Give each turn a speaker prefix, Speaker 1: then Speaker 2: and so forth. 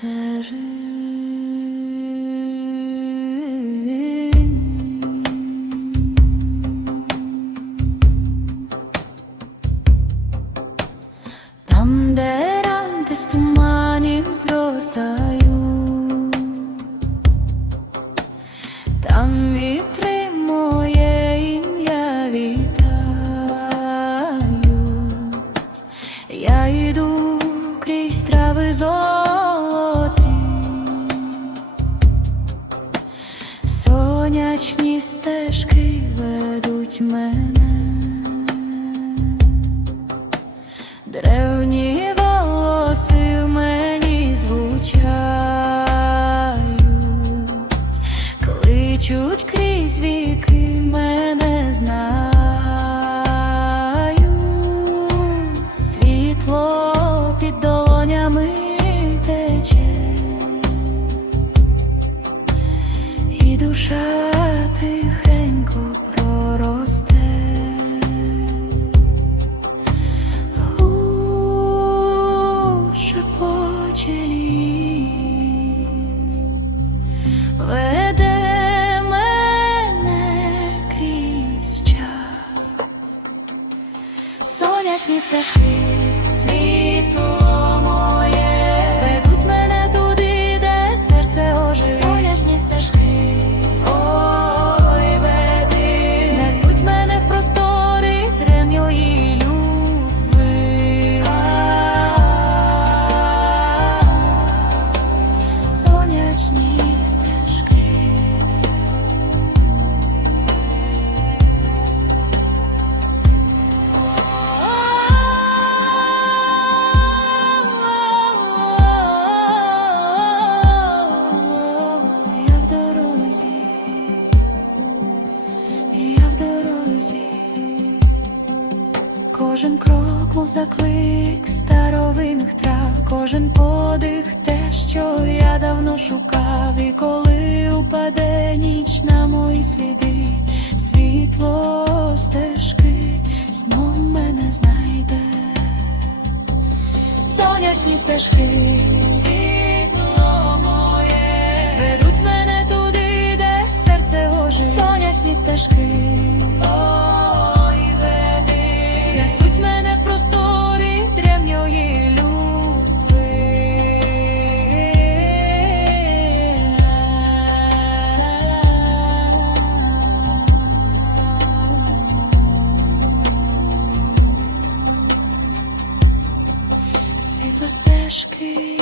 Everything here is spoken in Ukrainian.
Speaker 1: Там, де ранки з туманів зростають, там вітри моє ім'я вітають, я йду крізь трави зорі сонячні стежки ведуть мене, древні голоси в мені звучають, кличуть крізь віки мене знають, світло під долонями тече, душа тихенько проросте. У шепоче ліс веде. Сонячні стежки, кожен крок, мов заклик старовинних трав, кожен подих, те, що я давно шукав, і коли упаде ніч на мої сліди, світло стежки знов мене знайде. Сонячні стежки, ведуть мене туди, де серце. Сонячні стежки, Світло